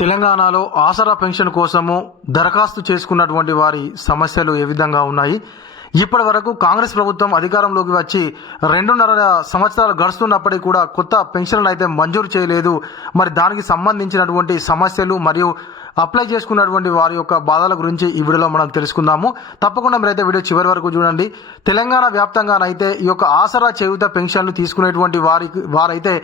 తెలంగాణలో ఆసరా పెన్షన్ కోసము దరఖాస్తు చేసుకున్నటువంటి వారి సమస్యలు ఏ విధంగా ఉన్నాయి? ఇప్పటి వరకు కాంగ్రెస్ ప్రభుత్వం అధికారంలోకి వచ్చి రెండున్నర సంవత్సరాలు గడుస్తున్నప్పటికీ కూడా కొత్త పెన్షన్లు అయితే మంజూరు చేయలేదు. మరి దానికి సంబంధించినటువంటి సమస్యలు మరియు అప్లై చేసుకున్నటువంటి వారి యొక్క బాధల గురించి ఈ వీడియోలో మనం తెలుసుకుందాము. తప్పకుండా మీరైతే వీడియో చివరి వరకు చూడండి. తెలంగాణ వ్యాప్తంగానైతే ఈ యొక్క ఆసరా చేయుత పెన్షన్లు తీసుకునేటువంటి వారికి వారైతే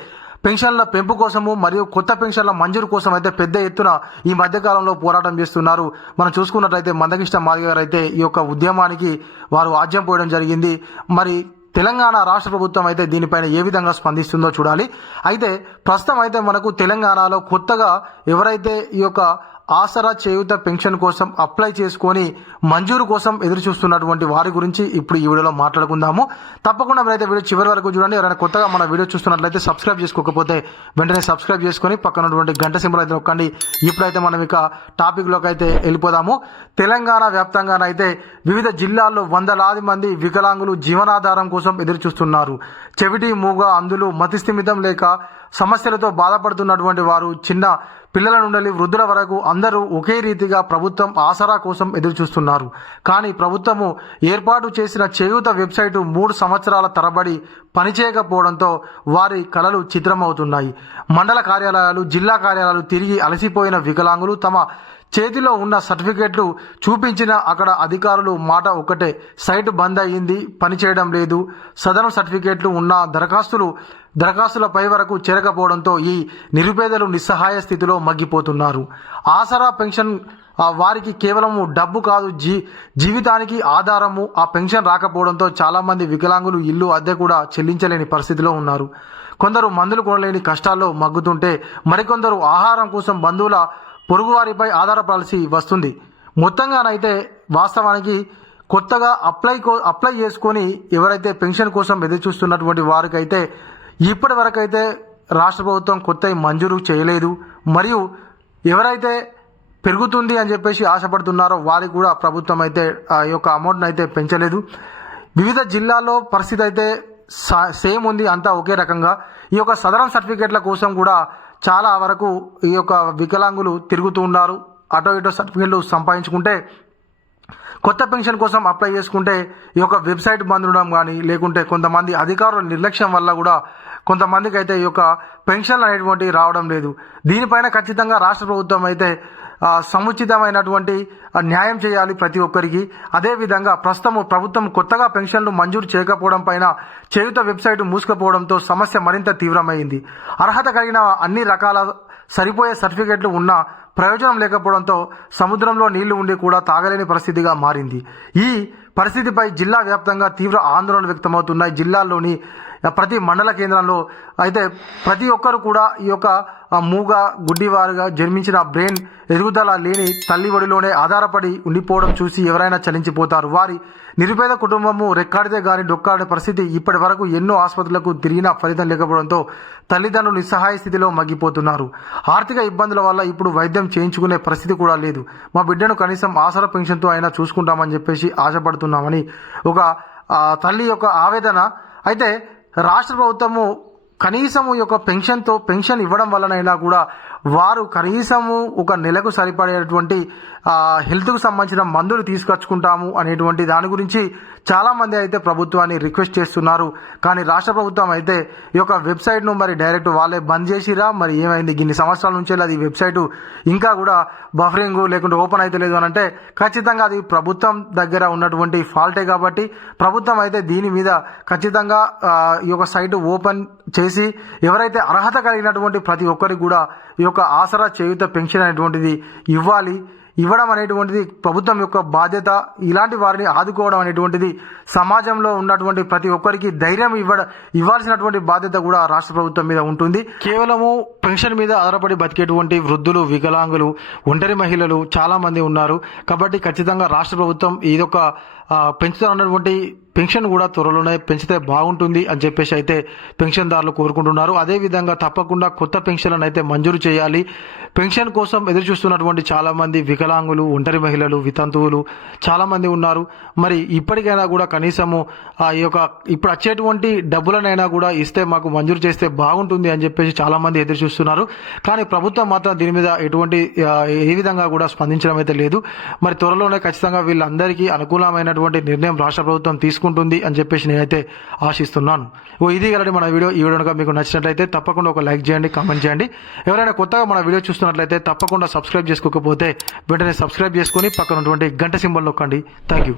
పెన్షన్ల పెంపు కోసము మరియు కొత్త పెన్షన్ల మంజూరు కోసం అయితే పెద్ద ఎత్తున ఈ మధ్యకాలంలో పోరాటం చేస్తున్నారు. మనం చూసుకున్నట్లయితే మందకిష్ట మాదిగ గారు అయితే ఈ యొక్క ఉద్యమానికి వారు ఆజ్యం పోయడం జరిగింది. మరి తెలంగాణ రాష్ట్ర ప్రభుత్వం అయితే దీనిపైన ఏ విధంగా స్పందిస్తుందో చూడాలి. అయితే ప్రస్తుతం అయితే మనకు తెలంగాణలో కొత్తగా ఎవరైతే ఈ యొక్క ఆసరా చేయుత పెన్షన్ కోసం అప్లై చేసుకొని మంజూరు కోసం ఎదురు చూస్తున్నటువంటి వారి గురించి ఇప్పుడు ఈ వీడియోలో మాట్లాడుకుందాము. తప్పకుండా మీరైతే వీడియో చివరి వరకు చూడండి. ఎవరైనా కొత్తగా మన వీడియో చూస్తున్నట్లయితే సబ్స్క్రైబ్ చేసుకోకపోతే వెంటనే సబ్స్క్రైబ్ చేసుకొని పక్కనటువంటి గంట సింబల్ అయితే నొక్కండి. ఇప్పుడైతే మనం ఇక టాపిక్లోకి అయితే వెళ్ళిపోదాము. తెలంగాణ వ్యాప్తంగానైతే వివిధ జిల్లాల్లో వందలాది మంది వికలాంగులు జీవనాధారం కోసం ఎదురు చూస్తున్నారు చెవిటి మూగ అందులు మతిస్థిమితం లేక సమస్యలతో బాధపడుతున్నటువంటి వారు చిన్న పిల్లల నుండి వృద్ధుల వరకు అందరూ ఒకే రీతిగా ప్రభుత్వం ఆసరా కోసం ఎదురు చూస్తున్నారు కానీ ప్రభుత్వము ఏర్పాటు చేసిన చేయూత వెబ్సైటు మూడు సంవత్సరాల తరబడి పనిచేయకపోవడంతో వారి కళలు చిత్రమవుతున్నాయి. మండల కార్యాలయాలు జిల్లా కార్యాలయాలు తిరిగి అలసిపోయిన వికలాంగులు తమ చేతిలో ఉన్న సర్టిఫికెట్లు చూపించిన అక్కడ అధికారులు మాట ఒక్కటే సైట్ బంద్ అయ్యింది పనిచేయడం లేదు. సదరం సర్టిఫికెట్లు ఉన్న దరఖాస్తులు దరఖాస్తులపై వరకు చేరకపోవడంతో ఈ నిరుపేదలు నిస్సహాయ స్థితిలో మగ్గిపోతున్నారు. ఆసరా పెన్షన్ వారికి కేవలం డబ్బు కాదు జీ జీవితానికి ఆధారము. ఆ పెన్షన్ రాకపోవడంతో చాలామంది వికలాంగులు ఇల్లు అద్దె కూడా చెల్లించలేని పరిస్థితిలో ఉన్నారు. కొందరు మందులు కొనలేని కష్టాల్లో మగ్గుతుంటే మరికొందరు ఆహారం కోసం బంధువుల పొరుగువారిపై ఆధారపడాల్సి వస్తుంది. మొత్తంగానైతే వాస్తవానికి కొత్తగా అప్లై కో అప్లై చేసుకొని ఎవరైతే పెన్షన్ కోసం ఎదురు చూస్తున్నటువంటి వారికైతే ఇప్పటి వరకైతే రాష్ట్ర ప్రభుత్వం కొత్త మంజూరు చేయలేదు. మరియు ఎవరైతే పెరుగుతుంది అని చెప్పేసి ఆశపడుతున్నారో వారికి కూడా ప్రభుత్వం అయితే ఆ యొక్క అమౌంట్ని అయితే పెంచలేదు. వివిధ జిల్లాల్లో పరిస్థితి అయితే సేమ్ ఉంది అంతా ఒకే రకంగా. ఈ యొక్క సదరం సర్టిఫికేట్ల కోసం కూడా చాలా వరకు ఈ యొక్క వికలాంగులు తిరుగుతూ ఉన్నారు అటో ఇటో సర్టిఫికేట్లు సంపాదించుకుంటే కొత్త పెన్షన్ కోసం అప్లై చేసుకుంటే ఈ యొక్క వెబ్సైట్ బంద్ ఉండడం కానీ లేకుంటే కొంతమంది అధికారుల నిర్లక్ష్యం వల్ల కూడా కొంతమందికి అయితే ఈ యొక్క పెన్షన్లు అనేటువంటివి రావడం లేదు. దీనిపైన ఖచ్చితంగా రాష్ట్ర ప్రభుత్వం అయితే సముచితమైనటువంటి న్యాయం చేయాలి ప్రతి ఒక్కరికి. అదేవిధంగా ప్రస్తుతం ప్రభుత్వం కొత్తగా పెన్షన్లు మంజూరు చేయకపోవడం పైన చేయుత వెబ్సైట్ మూసుకుపోవడంతో సమస్య మరింత తీవ్రమైంది. అర్హత కలిగిన అన్ని రకాల సరిపోయే సర్టిఫికెట్లు ఉన్నా ప్రయోజనం లేకపోవడంతో సముద్రంలో నీళ్ళు ఉండి కూడా తాగలేని పరిస్థితిగా మారింది. ఈ పరిస్థితిపై జిల్లా వ్యాప్తంగా తీవ్ర ఆందోళన వ్యక్తమవుతున్నాయి. జిల్లాల్లోని ప్రతి మండల కేంద్రంలో అయితే ప్రతి ఒక్కరు కూడా ఈ యొక్క మూగ గుడ్డివారుగా జన్మించిన బ్రెయిన్ ఎదుగుదల లేని తల్లి ఒడిలోనే ఆధారపడి ఉండిపోవడం చూసి ఎవరైనా చలించిపోతారు. వారి నిరుపేద కుటుంబము రెక్కాడితే గాని డొక్కాడే పరిస్థితి ఇప్పటి వరకు ఎన్నో ఆసుపత్రులకు తిరిగినా ఫలితం లేకపోవడంతో తల్లిదండ్రులు నిస్సహాయ స్థితిలో మగ్గిపోతున్నారు. ఆర్థిక ఇబ్బందుల వల్ల ఇప్పుడు వైద్యం చేయించుకునే పరిస్థితి కూడా లేదు. మా బిడ్డను కనీసం ఆసరా పెన్షన్తో అయినా చూసుకుంటామని చెప్పేసి ఆశపడుతున్నామని ఒక తల్లి యొక్క ఆవేదన. అయితే రాష్ట్ర ప్రభుత్వము కనీసం ఈ యొక్క పెన్షన్తో పెన్షన్ ఇవ్వడం వలనైనా కూడా వారు కనీసము ఒక నెలకు సరిపడేటువంటి హెల్త్కు సంబంధించిన మందులు తీసుకొచ్చుకుంటాము అనేటువంటి దాని గురించి చాలామంది అయితే ప్రభుత్వాన్ని రిక్వెస్ట్ చేస్తున్నారు. కానీ రాష్ట్ర ప్రభుత్వం అయితే ఈ యొక్క వెబ్సైట్ను మరి డైరెక్ట్ వాళ్ళే బంద్ చేసిరా? మరి ఏమైంది? ఇన్ని సంవత్సరాల నుంచి అది వెబ్సైట్ ఇంకా కూడా బఫరింగ్ లేకుంటే ఓపెన్ అయితే లేదు అని అంటే ఖచ్చితంగా అది ప్రభుత్వం దగ్గర ఉన్నటువంటి ఫాల్టే కాబట్టి ప్రభుత్వం అయితే దీని మీద ఖచ్చితంగా ఈ యొక్క సైట్ ఓపెన్ చేసి ఎవరైతే అర్హత కలిగినటువంటి ప్రతి ఒక్కరికి కూడా ఈ యొక్క ఆసరా చేయుత పెన్షన్ అనేటువంటిది ఇవ్వాలి. ఇవ్వడం అనేటువంటిది ప్రభుత్వం యొక్క బాధ్యత. ఇలాంటి వారిని ఆదుకోవడం అనేటువంటిది సమాజంలో ఉన్నటువంటి ప్రతి ఒక్కరికి ధైర్యం ఇవ్వడం ఇవ్వాల్సినటువంటి బాధ్యత కూడా రాష్ట్ర ప్రభుత్వం మీద ఉంటుంది. కేవలము పెన్షన్ మీద ఆధారపడి బతికేటువంటి వృద్ధులు వికలాంగులు ఒంటరి మహిళలు చాలామంది ఉన్నారు. కాబట్టి ఖచ్చితంగా రాష్ట్ర ప్రభుత్వం ఇదొక ఆ, పెంచుతున్నటువంటి పెన్షన్ కూడా త్వరలోనే పెంచితే బాగుంటుంది అని చెప్పేసి అయితే పెన్షన్దారులు కోరుకుంటున్నారు. అదేవిధంగా తప్పకుండా కొత్త పెన్షన్లను అయితే మంజూరు చేయాలి. పెన్షన్ కోసం ఎదురు చూస్తున్నటువంటి చాలామంది వికలాంగులు ఒంటరి మహిళలు వితంతువులు చాలామంది ఉన్నారు. మరి ఇప్పటికైనా కూడా కనీసము ఆ యొక్క ఇప్పుడు వచ్చేటువంటి డబ్బులనైనా కూడా ఇస్తే మాకు మంజూరు చేస్తే బాగుంటుంది అని చెప్పేసి చాలామంది ఎదురు చూస్తున్నారు. కానీ ప్రభుత్వం మాత్రం దీని మీద ఎటువంటి ఏ విధంగా కూడా స్పందించడం అయితే లేదు. మరి త్వరలోనే ఖచ్చితంగా వీళ్ళందరికీ అనుకూలమైనటువంటి నిర్ణయం రాష్ట్ర ప్రభుత్వం తీసుకుంటుంది అని చెప్పేసి నేనైతే ఆశిస్తున్నాను. ఓ ఇది కలండి మన వీడియో. ఈ వీడియో మీకు నచ్చినట్లయితే తప్పకుండా ఒక లైక్ చేయండి కామెంట్ చేయండి. ఎవరైనా కొత్తగా మన వీడియో చూస్తున్నట్లయితే తప్పకుండా సబ్స్క్రైబ్ చేసుకోకపోతే వెంటనే సబ్స్క్రైబ్ చేసుకొని పక్కన ఉన్నటువంటి గంట సింబల్ నొక్కండి. Thank you